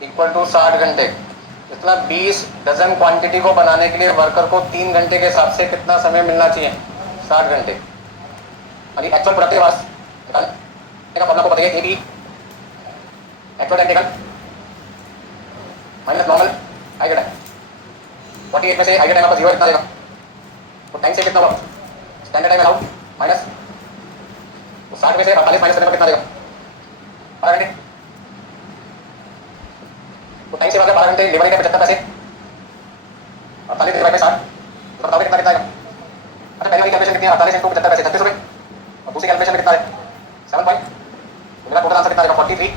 Equal to 60 घंटे। मतलब 20 dozen quantity को बनाने के लिए वर्कर को 3 घंटे के हिसाब से कितना समय मिलना चाहिए? 60 घंटे। अभी एक्चुअल प्रोडक्टिव आवर्स निकालने का फॉर्मूला को बताइए। A B actual time taken minus normal idle time. 48 में से आइडल टाइम आपका 0 कितना देगा? तो टाइम से कितना हुआ? स्टैंडर्ड टाइम अलाउड माइनस 60 में से 48 माइनस करने पर कितना देगा? 12 घंटे। तो टाइम से भागा 12 घंटे, लेबर रेट है 75 पैसे, 48 डिवाइड बाय 60, तो बताओगे कितना कितना आएगा? अच्छा, पहले वाली कैलकुलेशन कितनी है? 48 × 75 पैसे 36 रुपये, और दूसरी कैलकुलेशन में कितना है? 7 पॉइंट। तो मेरा टोटल आंसर कितना आएगा? 43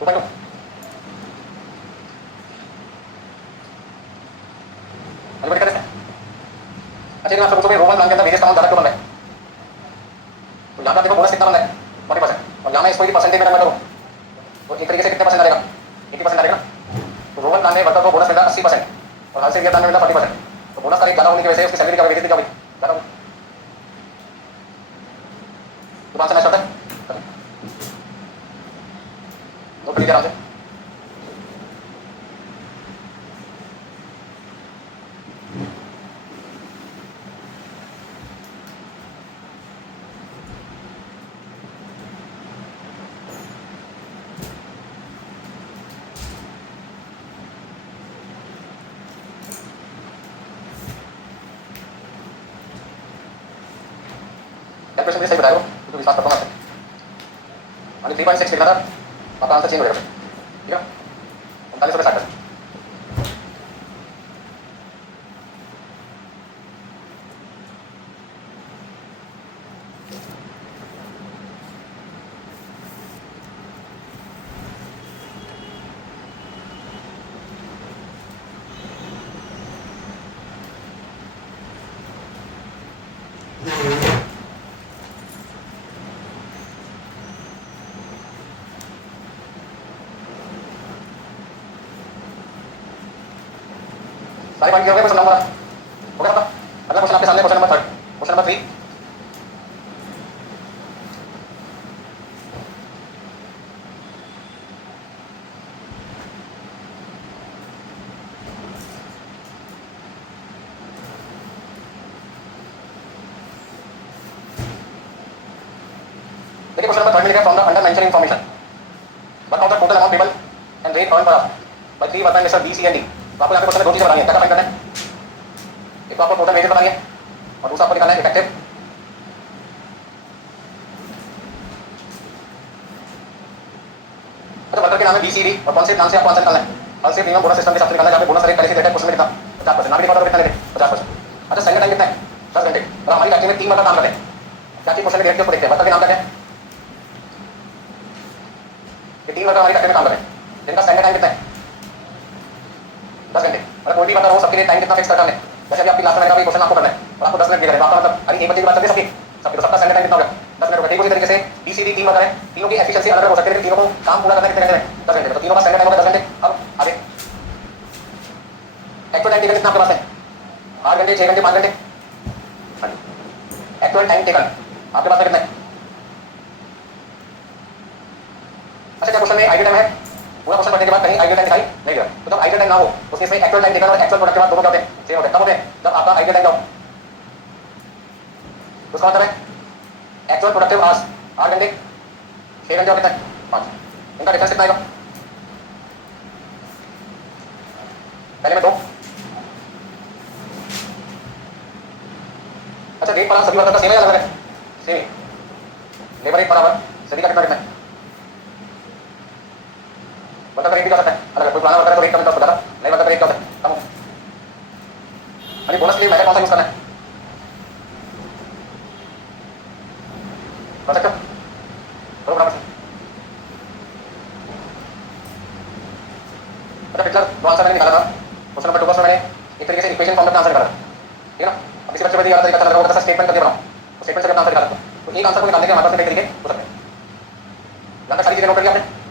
2.2। अभी बड़ी करें। अच्छा, आपसे पूछोगे रोमन प्लान के अंदर वेरियस का ज़्यादा क्यों बन रहा है? तो यहाँ पर देखो बोनस कितना बन रहा है? 40%। और यहाँ मैं इसको परसेंटेज में कन्वर्ट करूँ तो एक तरीके से कितने परसेंट आ जाएगा? 80% आ जाएगा। तो रोमन प्लान में वर्कर को बोनस मिला 80% और हाल से प्लान में मिला 40%। तो बोनस का रेट ज़्यादा होने की वजह से उसकी सैलरी का वेरियस भी क्या हुई? ज़्यादा हुई। तो आंसर मैच करता है। नोट कर लीजिए आराम से। कैलकुलेशन भी सही बताया हो, तो विश्वास करता हूँ आपसे। 3.6 लिखा था, आपका आंसर चेंज हो जाएगा। ठीक है, 39 रुपये 60 पैसे। सारे पॉइंट क्लियर हो गए? क्वेश्चन नंबर हो गया आपका? अगला क्वेश्चन आपके सामने, क्वेश्चन नंबर 3। क्वेश्चन नंबर 3, देखिए क्वेश्चन नंबर 3 में लिखा है from the under mention information work out the total amount payable and rate earn per hour by 3 workman mister B C and D. तो आपको यहाँ पे क्वेश्चन में दो चीजें बतानी है, क्या फाइंड करना है? एक तो आपको टोटल वेजेस बतानी है और दूसरा आपको निकालना है इफेक्टिव। अच्छा, वर्कर के नाम है बी सी डी और कौन से प्लान से आपको आंसर निकालना है? हल से प्रीमियम बोनस सिस्टम के हिसाब से निकालना है, जहाँ पे बोनस रेट पहले से देता है। क्वेश्चन में कितना? 50%। ना भी नहीं पता तो कितना लेते? 50%। अच्छा, सेकंड टाइम कितना है? 10 घंटे। और हमारी फैक्ट्री में 3 वर्कर काम करते हैं। क्या चीज क्वेश्चन में देखते हैं? वर्कर के नाम क्या है? ये 3 वर्कर हमारी फैक्ट्री में काम कर रहे हैं, जिनका स्टैंडर्ड टाइम कितना है? 10 घंटे। मतलब कोई भी बता रहा हो सबके लिए टाइम कितना फिक्स करना है? जैसे अभी आपकी क्लास में क्वेश्चन आपको करना है और आपको 10 मिनट दिया है, आपका मतलब अभी 1 बजे की बात करते हैं सबकी सबके, तो सबका स्टैंडर्ड टाइम कितना होगा? 10 मिनट होगा। ठीक उसी तरीके से बीसीडी 3 वर्कर है, तीनों की एफिशिएंसी अलग अलग हो सकती है, लेकिन तीनों को काम पूरा करना कितने घंटे में? 10 घंटे। तो तीनों का स्टैंडर्ड टाइम होगा 10 घंटे। अब आगे एक्चुअल टाइम टेकन कितना आपके पास है? 8 घंटे, 6 घंटे, 5 घंटे? एक्चुअल टाइम टेकन आपके पास कितना है? अच्छा, क्या क्वेश्चन में आइडियल टाइम है? पूरा क्वेश्चन पढ़ने के बाद कहीं आइडियल टाइम दिखाई नहीं दिया। तो जब आइडियल टाइम ना हो तो उसके एक्चुअल टाइम टेकन और एक्चुअल प्रोडक्ट के बाद दोनों क्या होते हैं? सेम होते हैं। कब होते हैं? जब आपका आइडियल टाइम हो। उसका मतलब है एक्चुअल प्रोडक्टिव आवर्स 8 घंटे, 6 घंटे और कितना है? 5। इनका डिफरेंस कितना आएगा? पहले में 2। अच्छा, रेट पर आवर सभी वर्कर का सेम है या अलग है? Same. Labour rate per hour सभी का कितना कितना है? वर्कर का रेट भी क्या होता है? अलग है। कोई पुराना वर्कर है तो रेट कम होता है, नए वर्कर का रेट क्या होता है? कम हो। अभी बोनस के लिए मेथड कौन सा यूज करना है? कर सकते हो? करो बराबर से। अच्छा, पिछला जो आंसर मैंने निकाला था क्वेश्चन नंबर 2 का, मैंने एक तरीके से इक्वेशन फॉर्म में आंसर निकाला, ठीक है ना? अब किसी बच्चे को दिया तरीका अच्छा लग रहा होगा, स्टेटमेंट करके बनाओ, तो स्टेटमेंट से अपना आंसर निकाल सकते हो। तो एक आंसर को निकालने के हमारे पास कई तरीके हो सकते हैं। यहाँ तक सारी चीजें नोट कर लिया आपने?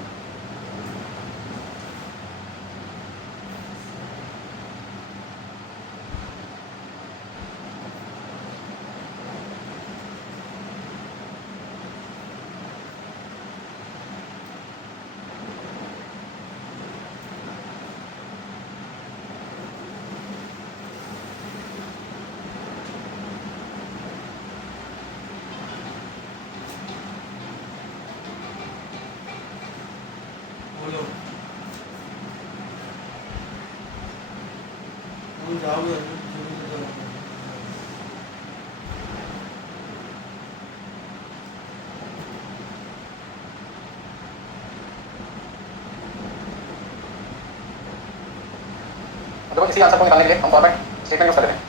देखो इसी आंसर को निकालने के लिए हम फॉर्मेट स्टेटमेंट यूज कर लेते हैं।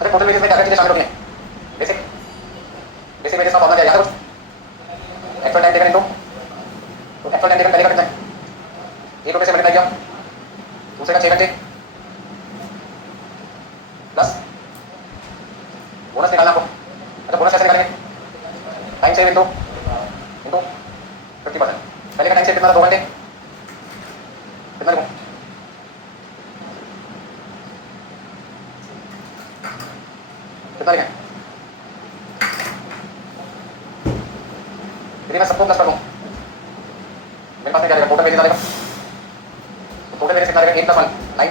अरे टोटल वेजेस में क्या क्या चीजें शामिल होती हैं? बेसिक बेसिक वेजेस का फॉर्मूला क्या याद है कुछ? एक्चुअल टाइम टेकन इनटू, तो एक्चुअल टाइम टेकन पहले का कितना है? 1 रुपये से मल्टीप्लाई किया, दूसरे का 6 घंटे प्लस बोनस निकालना आपको। अच्छा बोनस कैसे निकालेंगे? Time save into 50%। पहले का टाइम सेव कितना था? 2 घंटे। कितना लिखूं? कितना लिखें? यदि मैं सबको प्लस कर दूं मेरे पास में क्या रहेगा? टोटल वेजेस आ जाएगा। तो टोटल वेजेस कितना रहेगा? 8 + 1 9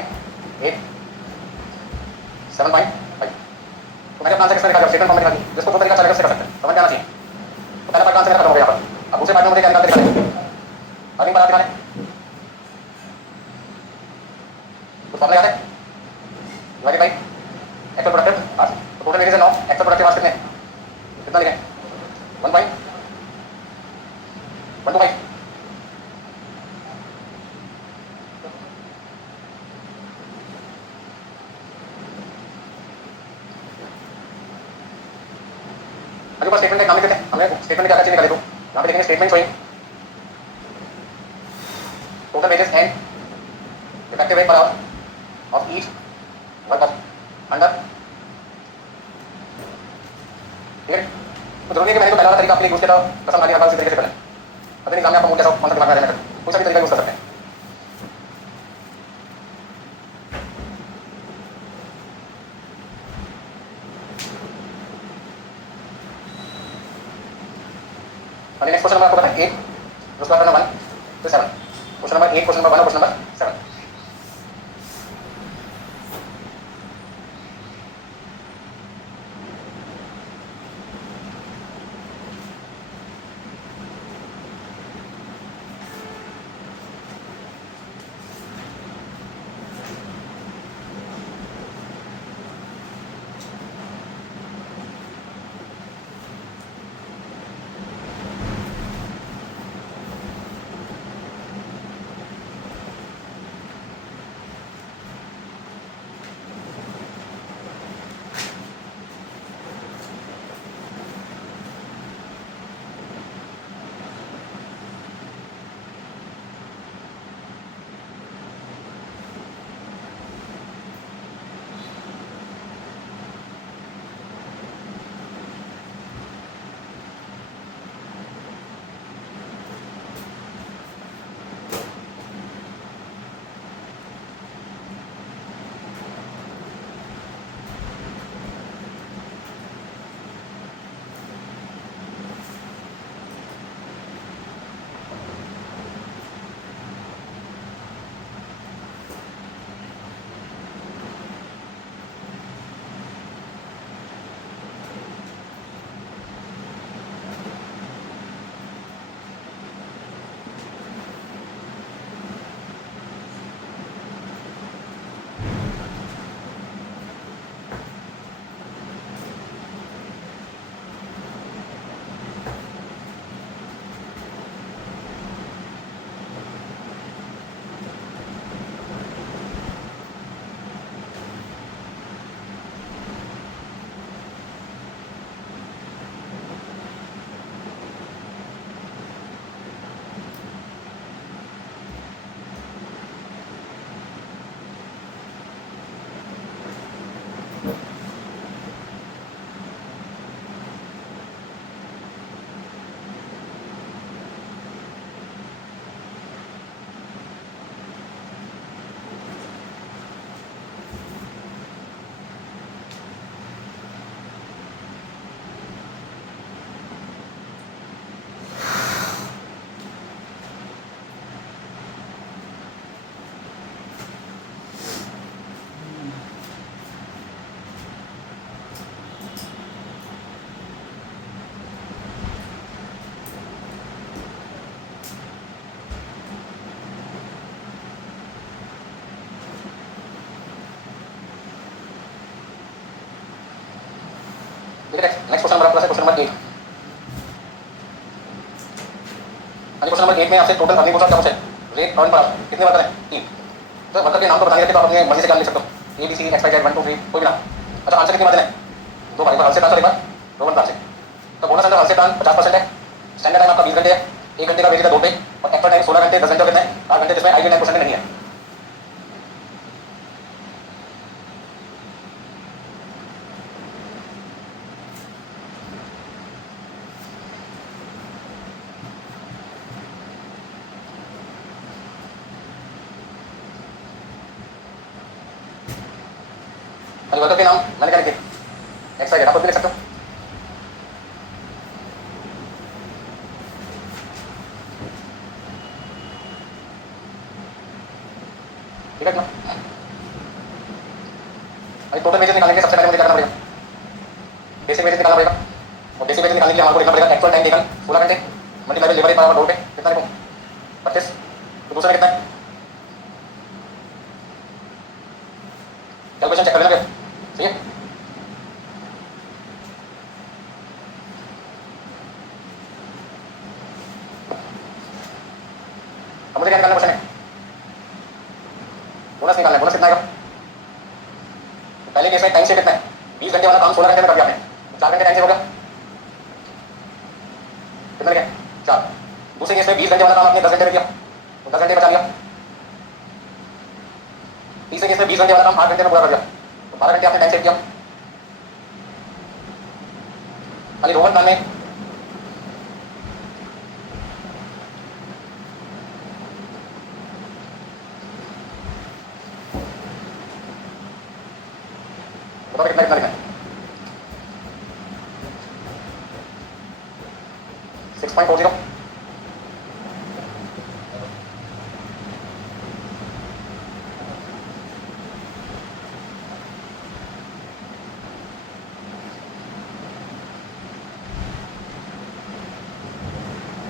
8 7.5। तो मैंने अपना आंसर किसने निकाला? स्टेटमेंट फॉर्म में निकाली। जिसको जो तरीका चलेगा उससे कर सकते हैं, समझ में आना चाहिए। तो पहला पार्ट का आंसर मेरा खत्म हो गया यहाँ पर। अब दूसरे पार्ट में मुझे क्या निकालते दिखाने? अर्निंग पर आते दिखाने। कुछ फॉर्मूला याद है? Divided by actual productive hours. तो टोटल वेजेस है 9, एक्चुअल प्रोडक्टिव आवर्स कितने हैं? कितना लिखें? 1.125। अभी ऊपर स्टेटमेंट का नाम लिखते हैं। हमने स्टेटमेंट में क्या क्या चीज निकाली? तो यहाँ पे लिखेंगे statement showing total wages and effective rate per hour of each work of under. ठीक है, तो जरूरी है कि मैंने जो पहला वाला तरीका आपके लिए यूज किया था कसम खा दी, हर बार उसी तरीके से करें। अगर एग्जाम में आपको मूड कैसा कौन सा दिमाग में रहने का कोई सा भी तरीका यूज कर सकते हैं। अभी नेक्स्ट क्वेश्चन नंबर आपको पता है 8, उसका करना 1 to 7। Question number 8, question number 1 और क्वेश्चन नंबर 7। ठीक है, नेक्स्ट क्वेश्चन नंबर आपका क्वेश्चन नंबर 8। हाँ क्वेश्चन नंबर 8 में आपसे टोटल अर्निंग पूछा क्या पूछे, रेट अर्न पर कितने वर्कर हैं, 3। तो वर्कर के नाम तो बता देते तो आप अपने मर्जी से क्या लिख सकते हो, A B C X Y Z 1 2 3 कोई भी नाम। अच्छा आंसर कितनी बार देना है, 2 बार, एक बार हल से ट्रांसफर, एक बार रोमन ट्रांस से। तो बोनस अंडर हल से ट्रांस 50% है। स्टैंडर्ड टाइम आपका 20 घंटे है, 1 घंटे का वेज है 2 पे, और एक्स्ट्रा टाइम 16 घंटे 10 घंटे कितने हैं, 8 घंटे, जिसमें आईडी 9% नहीं है। वर्कर के नाम मैंने क्या लिखे, एक्स वाई जेड, आप खुद भी लिख सकते हो। ठीक है ना, अभी टोटल वेजेस निकालेंगे। सबसे पहले मुझे क्या करना पड़ेगा, बेसिक वेजेस निकालना पड़ेगा, और बेसिक वेजेस निकालने के लिए हमारे को देखना पड़ेगा एक्चुअल टाइम टेकन 16 घंटे मल्टीप्लाई बाय लेबर रेट पर 2 पे, कितना लिखूं, 25। तो दूसरा कितना है, कैलकुलेशन चेक कर लेना फिर, सही है। अब मुझे क्या निकालना क्वेश्चन है, बोनस निकालना है। बोनस कितना आएगा, पहले केस में टाइम से कितना है, 20 घंटे वाला काम 16 घंटे में कर दिया आपने, 4 घंटे टाइम से हो गया, कितना लिखा 4। दूसरे केस में 20 घंटे वाला काम आपने 10 घंटे में किया, तो 10 घंटे बचा लिया। तीसरे केस में 20 घंटे वाला काम 8 घंटे में पूरा कर दिया, तो 12 घंटे आपने टाइम सेव किया। खाली रोमन प्लान में बताओ कितना कितना लिखा है, 6.40।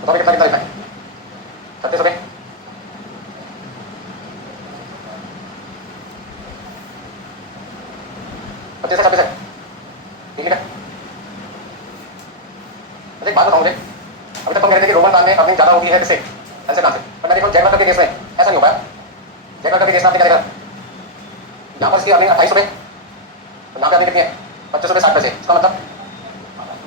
बताओ कितना कितना लिखा है, 36 रुपये। पच्चीस है 26 है, ठीक है। अच्छा एक बात बताओ मुझे, अभी तक तुम कह रहे थे कि रोमन प्लान में अर्निंग ज्यादा होगी है किससे, ऐसे प्लान से, पर मैं देखो जेड वर्कर के केस में ऐसा नहीं हो पाया। जेड वर्कर के केस में आपने क्या देखा, यहाँ पर इसकी अर्निंग 28 रुपये, तो यहाँ पे अर्निंग कितनी है 25 रुपये 60 पैसे। इसका मतलब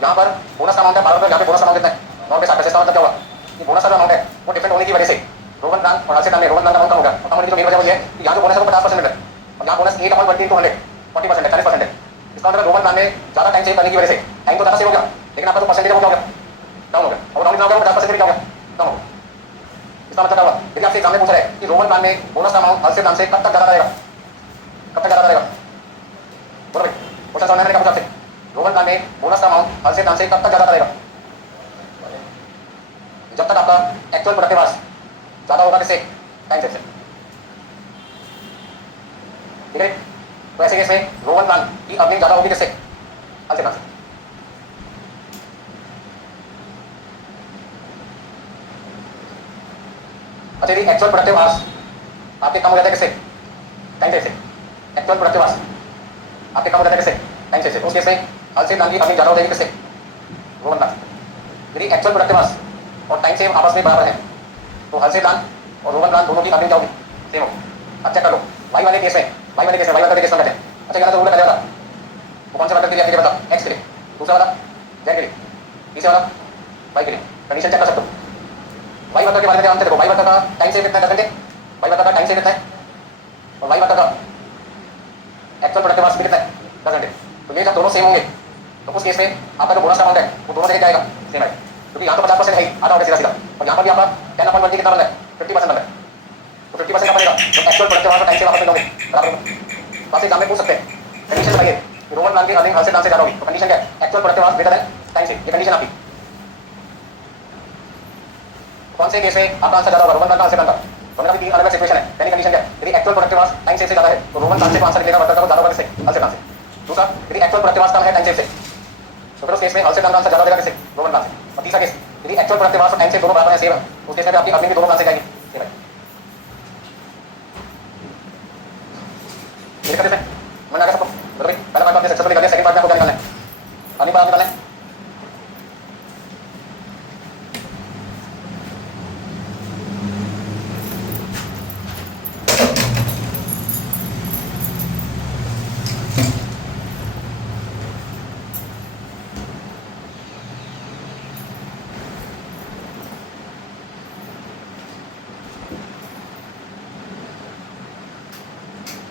यहाँ पर बोनस का अमाउंट है 12 रुपये, यहाँ पे बोनस अमाउंट कितना है 9 रुपये 60 पैसे। इसका मतलब क्या हुआ कि बोनस का जो अमाउंट है वो डिफरेंट होने की वजह से रोमन प्लान और हल्से प्लान में रोमन प्लान का अमाउंट कम हो गया। और कम होने की जो मेन वजह वो ये है कि यहाँ जो बोनस है वो 50% मिल रहा है, और यहाँ बोनस 8/20 40% है, 40% है। इसका मतलब रोमन प्लान में ज्यादा टाइम सेव करने की वजह से टाइम तो ज्यादा सेव हो गया, लेकिन आपका जो परसेंटेज है वो क्या हो गया, कम हो गया। और डाउन कितना हो गया, 50% क्या हो गया, कम हो गया। इसका मतलब क्या हुआ, यदि आपसे एग्जाम में पूछ रहा है कि रोमन प्लान में बोनस का अमाउंट हल्से प्लान से कब तक ज्यादा रहेगा, कब तक ज्यादा रहेगा, बोलो भाई क्वेश्चन समझ में क्या पूछा आपसे, रोमन प्लान में बोनस का अमाउंट हल्से प्लान से कब तक ज्यादा रहेगा, जब तक आपका एक्चुअल प्रोडक्टिव आवर्स ज्यादा होगा किससे, टाइम से। ठीक है, तो ऐसे केस में रोमन प्लान की अर्निंग ज्यादा होगी किससे, हल्से प्लान से। अच्छा यदि एक्चुअल प्रोडक्टिव आवर्स आपके कम हो जाता है किससे, टाइम से। एक्चुअल प्रोडक्टिव आवर्स आपके कम हो जाता है किससे, टाइम से। तो उस केस में हल्से प्लान की अर्निंग ज्यादा हो जाएगी किससे, रोमन प्लान से। यदि एक्चुअल प्रोडक्टिव आवर्स और टाइम सेव आपस में बराबर है तो हल्से प्लान और रोमन प्लान दोनों की अर्निंग क्या होगी, सेम होगी। अब चेक कर लो वाई वाले केस में, वाई वर्कर के केस में कहते हैं। अच्छा कहना तो रूल पहले वाला वो कौन से वर्कर के लिए आपके लिए बताओ, एक्स के लिए, दूसरा वाला जेड के लिए, तीसरा वाला वाई के लिए। कंडीशन चेक कर सकते हो। वाई वर्कर के बारे में ध्यान से देखो, वाई वर्कर का टाइम सेव कितना है 10 घंटे, वाई वर्कर का टाइम सेव कितना है, और वाई वर्कर का एक्चुअल प्रोडक्टिव आवर्स कितना है 10 घंटे। तो ये जब दोनों सेम होंगे तो उस केस में आपका जो बोनस अमाउंट है वो दोनों जगह क्या आएगा, सेम आएगा। क्योंकि यहाँ तो 50% है ही, आधा हो गया सीधा सीधा, और यहाँ पर भी आपका 10/20 कितना बन रहा है 50% बन रहा है। तो 50% का बनेगा जो एक्चुअल प्रोडक्टिव आवर्स टाइम से वापस मिलोगे बराबर होगा। तो आपसे एग्जाम में पूछ सकते हैं कंडीशन बताइए रोमन प्लान की अर्निंग हल्से प्लान से ज्यादा होगी, तो कंडीशन क्या है, actual productive hours greater than time से। ये कंडीशन आपकी कौन से केस में आपका आंसर ज्यादा होगा, रोमन प्लान का हल्से प्लान का। दोनों का भी 3 अलग सिचुएशन है। पहली कंडीशन क्या है, यदि एक्चुअल प्रोडक्टिव आवर्स टाइम से ज्यादा है तो रोमन प्लान से आंसर निकलेगा, वर्कर का ज्यादा होगा किससे, हल्से प्लान से। दूसरा यदि एक्चुअल प्रोडक्टिव आवर्स कम है टाइम से तो फिर उस केस में हल्से प्लान का आंसर ज्यादा देगा किससे, रोमन प्लान से। और तीसरा केस यदि एक्चुअल प्रोडक्टिव आवर्स और टाइम से दोनों बराबर है, सेम है, उस केस में आपकी अर्निंग भी दोनों प्लान से जाएगी, सेम है। ये कर देते हैं, मन आ गया सबको, बोलो भाई पहला पार्ट आपने सक्सेसफुली कर लिया, सेकंड पार्ट में आपको क्या निकालना है, पानी पर निकालें।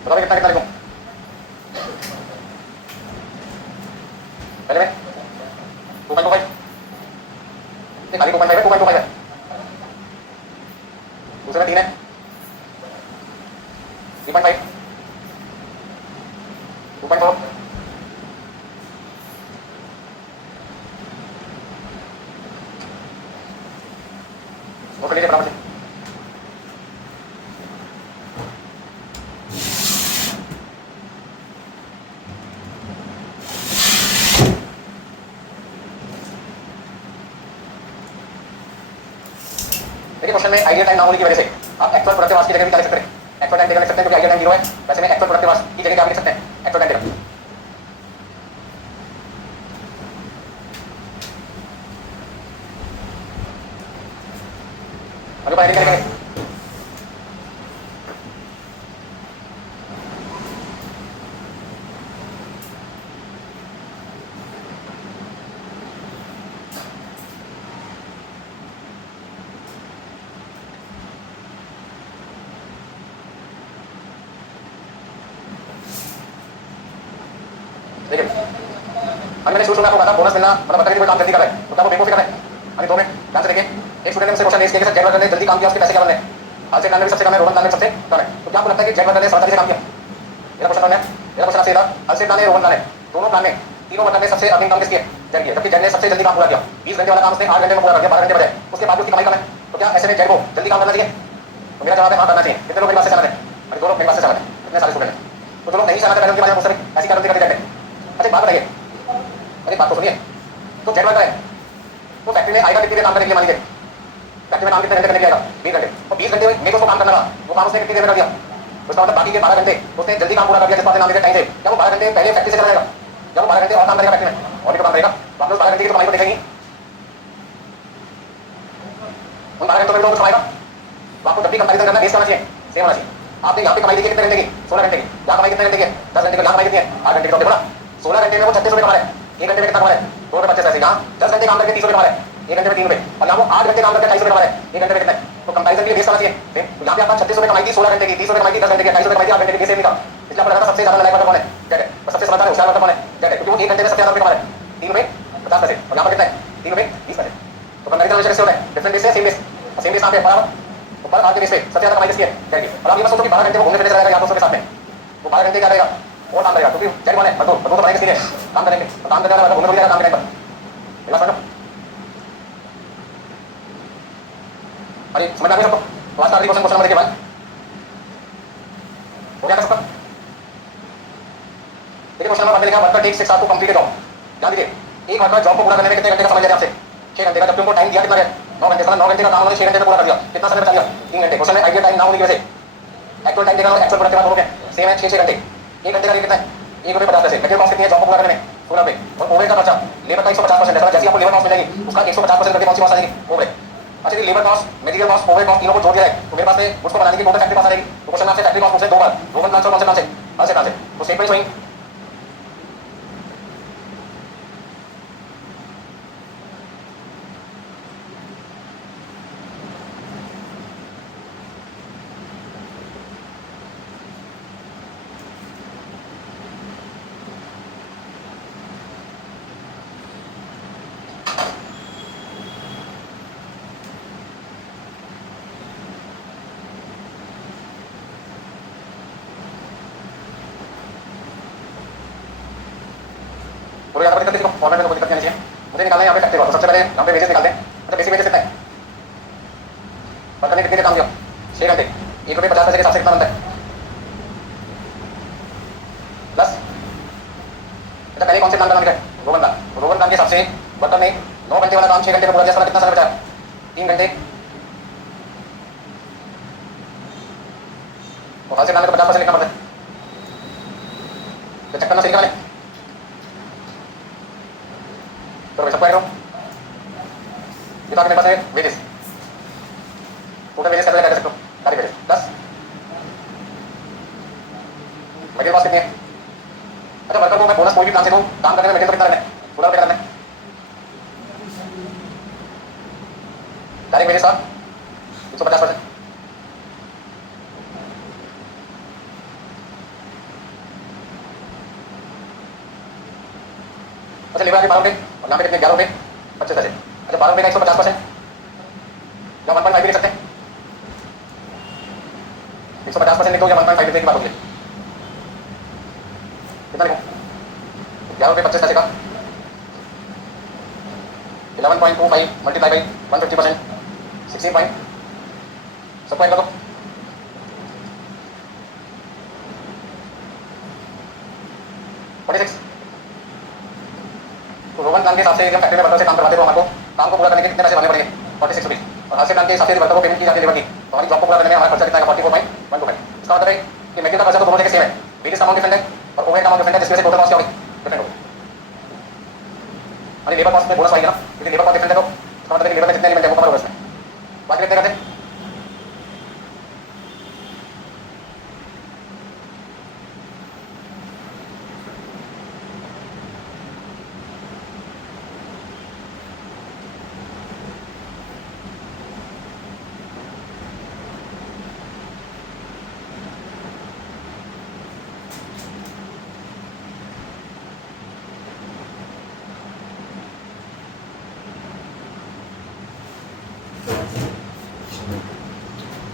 बताओ कितना कितना लिखूं? पहले में 2.25 ये खाली 2.5 है, 2.25 है। दूसरे में 3 है 3.5 2.4 वो कर लीजिए बराबर से। देखिए क्वेश्चन में आइडियल टाइम ना होने की वजह से आप एक्चुअल प्रोडक्टिव आवर्स की जगह भी क्या लिख सकते हैं? एक्चुअल टाइम लिख सकते हैं क्योंकि आइडियल टाइम 0 है। वैसे में एक्चुअल प्रोडक्टिव आवर्स की जगह क्या लिख सकते हैं? एक्चुअल टाइम देगा। अभी पहले क्या लिखेंगे? देखिए अभी मैंने शुरू में आपको कहा था बोनस मिलना मतलब बताइए कोई काम जल्दी कर रहा है तो क्या वो बेवकूफी कर रहा है? अभी 2 मिनट ध्यान से देखिए। एक स्टूडेंट ने मुझसे क्वेश्चन रेज किया कि सर जेड वर्कर ने जल्दी काम किया उसके पैसे क्या बनने? हाल से प्लान में सबसे कम है, रोहन प्लान में सबसे कम है। तो क्या आपको लगता है कि जेड वर्कर ने सरकारी से काम किया? मेरा क्वेश्चन है, मेरा क्वेश्चन आपसे था हाल से प्लान है, रोहन प्लान है, दोनों प्लान में तीनों वर्कर ने सबसे अर्निंग काम किसकी है? जेड की है। जबकि जेड ने सबसे जल्दी काम पूरा किया। 20 घंटे वाला काम उसने 8 घंटे में पूरा कर दिया, 12 घंटे बजाय। उसके बाद उसकी कमाई कम है। तो क्या ऐसे में जेड को जल्दी काम करना चाहिए? तो मेरा जवाब है हाँ करना चाहिए। कितने लोग मेरी बात से सहमत हैं? अभी 2 लोग मेरी बात से सहमत हैं। इतने सारे स्टूडेंट हैं। तो जो लोग नहीं सहमत है उनके बारे में पूछ रहे ऐसी कारण करते जेड ने। अच्छा एक बात बताइए, मेरी बात तो सुनिए। तो जेड वर्कर है तो फैक्ट्री में आएगा कितनी देर काम करने के लिए? मान लीजिए फैक्ट्री में काम कितने घंटे करने के लिए आएगा? 20 घंटे। और 20 घंटे में मेरे को काम करना था, वो काम उसने कितनी देर में कर दिया? उसका मतलब बाकी के 12 घंटे उसने जल्दी काम पूरा कर दिया जिस बात नाम टाइम से। क्या वो 12 घंटे पहले फैक्ट्री से चला जाएगा? जब वो 12 घंटे और काम करेगा फैक्ट्री में और भी तो काम करेगा तो आपने उस 12 घंटे की तो कमाई को देखेंगे। उन 12 घंटों में तो कुछ कमाएगा। तो आपको जब भी कंपैरिजन करना बेस होना चाहिए, सेम होना चाहिए। आपने यहाँ पे कमाई देखी कितने घंटे की? 16 घंटे की। यहाँ कमाई कितने घंटे की है? 10 घंटे की। यहाँ कमाई कितनी है? 8 घंटे की। तो देखो ना 16 घंटे में वो 36 रुपए कमा रहा है, 1 घंटे में कितना कमा रहा है? 2 रुपए 25 पैसे। यहाँ 10 घंटे काम करके 30 रुपए कमा रहा है, 1 घंटे में 3 रुपए। और यहाँ वो 8 घंटे काम करके 28 रुपए कमा रहा है, 1 घंटे में कितना है? तो कंपैरिजन के लिए बेस होना चाहिए। तो यहाँ पे आपका 36 रुपए कमाई थी 16 घंटे की, 30 रुपए कमाई थी 10 घंटे की, 28 रुपए कमाई थी 8 घंटे की, बेस सेम नहीं था। इसलिए आपको लगा सबसे ज्यादा नालायक वर्कर कौन है? जेड है। और सबसे समझदार होशियार वर्कर कौन है? जेड है। क्योंकि वो 1 घंटे में सबसे ज्यादा रुपए कमा रहा है, 3 रुपए 50 पैसे। और यहाँ पर कितना है? 3 रुपए 20 पैसे। तो कंपैरिजन हमेशा कैसे होता है? डिफरेंट बेस है, सेम बेस। सेम बेस यहाँ पे बराबर। तो पर आज के बेस पे सबसे ज्यादा कमाई किसकी है? जेड की। और आप ये मत सोचो कि 12 घंटे वो घूमने फिरने चला जाएगा यार दोस्तों के साथ में। वो 12 घंटे क्या करेगा? और काम करेगा क्योंकि जेड कौन है? मजदूर। मजदूर तो बनाएंगे किसके लिए? काम करेंगे। तो काम करने वाला घूमने फिरने काम करेंगे। मेरा समझो अरे समझ आ गया सबको? तो आज का आखिरी क्वेश्चन नंबर देखिए भाई, हो गया सबका? देखिए क्वेश्चन नंबर 1 लिखा worker takes 6 hours to complete job. ध्यान दीजिए एक वर्कर जॉब को पूरा करने में कितने घंटे का समय ले रहा है आपसे? 6 घंटे का। जबकि उनको टाइम दिया कितना है? 9 घंटे का। 9 घंटे का काम उन्होंने 6 घंटे में पूरा कर दिया। कितना समय बचा लिया? 3 घंटे। क्वेश्चन में आइडियल टाइम ना होने की वजह से एक्चुअल टाइम देखा और एक्चुअल प्रोडक्टिव दोनों के सेम है 6 घंटे। 1 घंटे का रेट कितना है? 1 रुपये 50 पैसे। मटेरियल कॉस्ट कितनी है जॉब को पूरा करने में? 16 रुपये। और ओवरहेड का खर्चा लेबर का 150% है। जैसे आपको लेबर कॉस्ट मिलेगी उसका 150% करके कौन सी कॉस्ट आ जाएगी? ओवरहेड। अच्छा labour cost, material cost, overhead cost तीनों को जोड़ दिया है तो मेरे पास में उसको बनाने की टोटल फैक्ट्री पास आ जाएगी। तो क्वेश्चन आपसे फैक्ट्री कॉस्ट पूछे 2 बार, रोमन प्लान से कौन से प्लान से? हर से प्लान से। तो स्टेटमेंट वही पूरे यहाँ पर दिक्कत किसी को फॉर्मेट में कोई दिक्कत नहीं चाहिए। मुझे निकालना है यहाँ पे फैक्ट्री कॉस्ट। तो सबसे पहले यहाँ पे वेजेस निकालते हैं। अच्छा बेसिक वेजेस कितना है? वर्कर ने कितने काम किया? 6 घंटे। 1 रुपये 50 पैसे के हिसाब से कितना बनता है? प्लस अच्छा पहले कौन से प्लान बना है? Roman plan. रोमन प्लान के हिसाब से वर्कर ने 9 घंटे वाला काम 6 घंटे में पूरा किया। कितना समय बचा? 3 घंटे। और हर से प्लान में तो 50% लिखना पड़ता है। तो चेक करना सही करना है। तो भाई सबको ऐड करो। ये तो आगे मेरे पास है वेजेस, टोटल वेजेस कैलकुलेट कर सकते हो, डायरेक्ट वेजेस 10। मटेरियल कॉस्ट कितनी है? अच्छा वर्कर को मैं बोनस कोई भी प्लान से दूं, काम करने में मटेरियल तो कितना लगना है? 16 रुपये का लगना है। डायरेक्ट वेजेस साहब 150%। अच्छा लेबर आगे 12 रुपये और यहाँ पे कितने 11 रुपये 25 पैसे। अच्छा 12 रुपये का 150% या 1.5 भी लिख सकते हैं। 150% लिख दो या 1.5 लिखने की बात होगी। कितना लिखूं? 11 रुपये 25 पैसे का 11.25 मल्टीप्लाई बाई 150% 16 पॉइंट, सबको ऐड कर दो। तो रोमन प्लान के हिसाब से जब फैक्ट्री में वर्कर से काम करवाते हो हमारे को काम को पूरा करने के कितने पैसे भरने पड़ेंगे? 46 रुपीज। और हाल से प्लान के हिसाब से वर्कर को पेमेंट की जाती है लेबर की, तो हमारी जॉब को पूरा करने में हमारा खर्चा कितना है? 44.125। इसका मतलब है कि मेटेरियल का खर्चा तो दोनों जगह सेम है, वेजेस का अमाउंट डिफरेंट है और ओवरहेड का अमाउंट डिफरेंट है, जिसकी वजह से टोटल कॉस्ट क्या होगी? डिफरेंट होगी। हमारी लेबर कॉस्ट में बोनस आएगी ना, क्योंकि लेबर कॉस्ट डिफरेंट है, तो इसका मतलब है कि लेबर में जितने एलिमेंट है वो कवर होगा इसमें। बाकी कितने करते हैं?